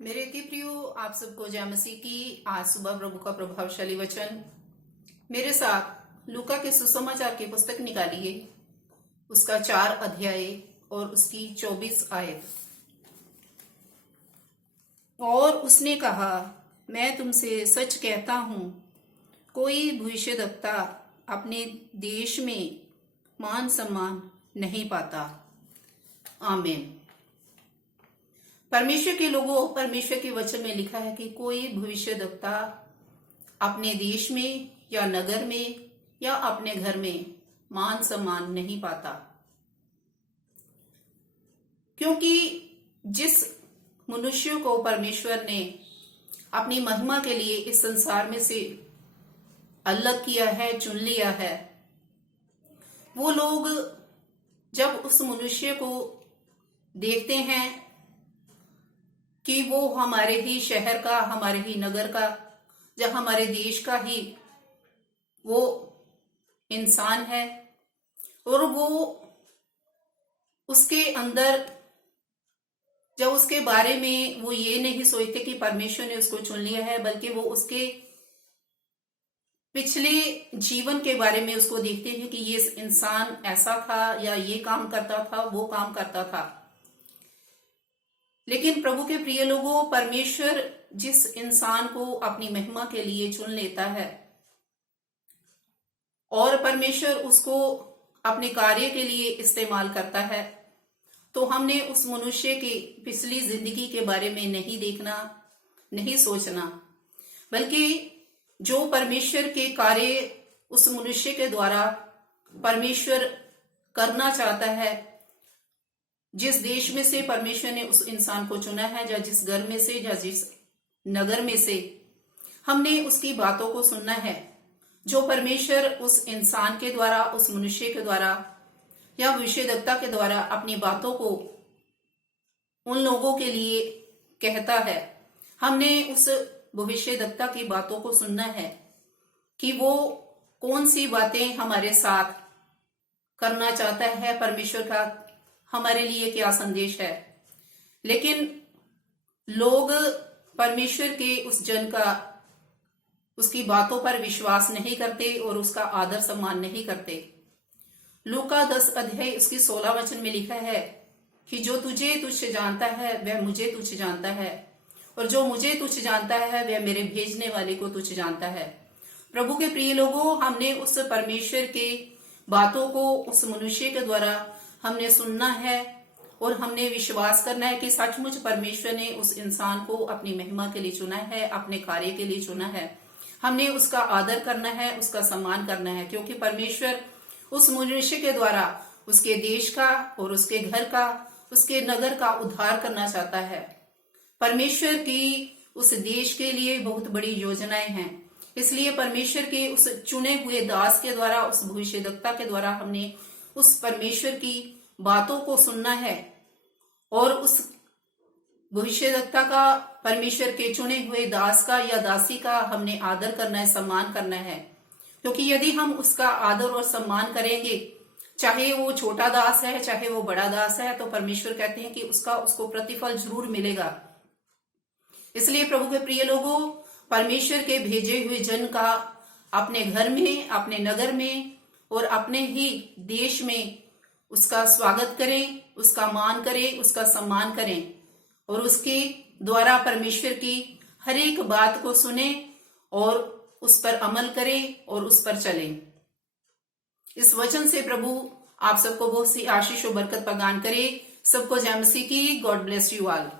मेरे अति प्रियो, आप सबको जय मसीह की। आज सुबह प्रभु का प्रभावशाली वचन मेरे साथ लूका के सुसमाचार की पुस्तक निकालिए, उसका 4 अध्याय और उसकी 24 आयत। और उसने कहा, मैं तुमसे सच कहता हूं, कोई भविष्यद्वक्ता अपने देश में मान सम्मान नहीं पाता। आमीन। परमेश्वर के लोगों, परमेश्वर के वचन में लिखा है कि कोई भविष्यद्वक्ता अपने देश में या नगर में या अपने घर में मान सम्मान नहीं पाता, क्योंकि जिस मनुष्य को परमेश्वर ने अपनी महिमा के लिए इस संसार में से अलग किया है, चुन लिया है, वो लोग जब उस मनुष्य को देखते हैं कि वो हमारे ही शहर का, हमारे ही नगर का, या हमारे देश का ही वो इंसान है, और वो उसके अंदर जब उसके बारे में वो ये नहीं सोचते कि परमेश्वर ने उसको चुन लिया है, बल्कि वो उसके पिछले जीवन के बारे में उसको देखते हैं कि ये इंसान ऐसा था, या ये काम करता था, वो काम करता था। लेकिन प्रभु के प्रिय लोगों, परमेश्वर जिस इंसान को अपनी महिमा के लिए चुन लेता है और परमेश्वर उसको अपने कार्य के लिए इस्तेमाल करता है, तो हमने उस मनुष्य की पिछली जिंदगी के बारे में नहीं देखना, नहीं सोचना, बल्कि जो परमेश्वर के कार्य उस मनुष्य के द्वारा परमेश्वर करना चाहता है, जिस देश में से परमेश्वर ने उस इंसान को चुना है, या जिस घर में से, या जिस नगर में से, हमने उसकी बातों को सुनना है। जो परमेश्वर उस इंसान के द्वारा, उस मनुष्य के द्वारा या भविष्यद्वक्ता के द्वारा अपनी बातों को उन लोगों के लिए कहता है, हमने उस भविष्यद्वक्ता की बातों को सुनना है कि वो कौन सी बातें हमारे साथ करना चाहता है, परमेश्वर का हमारे लिए क्या संदेश है। लेकिन लोग परमेश्वर के उस जन का, उसकी बातों पर विश्वास नहीं करते और उसका आदर सम्मान नहीं करते। लूका 10 अध्याय उसकी 16 वचन में लिखा है कि जो तुझे तुच्छ जानता है वह मुझे तुच्छ जानता है, और जो मुझे तुच्छ जानता है वह मेरे भेजने वाले को तुच्छ जानता है। प्रभु के प्रिय लोगों, हमने उस परमेश्वर के बातों को उस मनुष्य के द्वारा हमने सुनना है, और हमने विश्वास करना है कि सचमुच परमेश्वर ने उस इंसान को अपनी महिमा के लिए चुना है, अपने कार्य के लिए चुना है। हमने उसका आदर करना है, उसका सम्मान करना है, क्योंकि परमेश्वर उस मनुष्य के द्वारा उसके देश का और उसके घर का, उसके नगर का उद्धार करना चाहता है। परमेश्वर की उस देश के लिए बहुत बड़ी योजनाएं हैं, इसलिए परमेश्वर के उस चुने हुए दास के द्वारा, उस भविष्यद्वक्ता के द्वारा हमने उस परमेश्वर की बातों को सुनना है, और उस भविष्यद्वक्ता का, परमेश्वर के चुने हुए दास का या दासी का हमने आदर करना है, सम्मान करना है। क्योंकि यदि हम उसका आदर और सम्मान करेंगे, चाहे वो छोटा दास है, चाहे वो बड़ा दास है, तो परमेश्वर कहते हैं कि उसको प्रतिफल जरूर मिलेगा। इसलिए प्रभु के प्रिय लोगों, परमेश्वर के भेजे हुए जन का अपने घर में, अपने नगर में और अपने ही देश में उसका स्वागत करें, उसका मान करें, उसका सम्मान करें, और उसके द्वारा परमेश्वर की हर एक बात को सुने और उस पर अमल करें और उस पर चलें। इस वचन से प्रभु आप सबको बहुत सी आशीष और बरकत प्रदान करे। सबको जय मसीह की। God bless you all.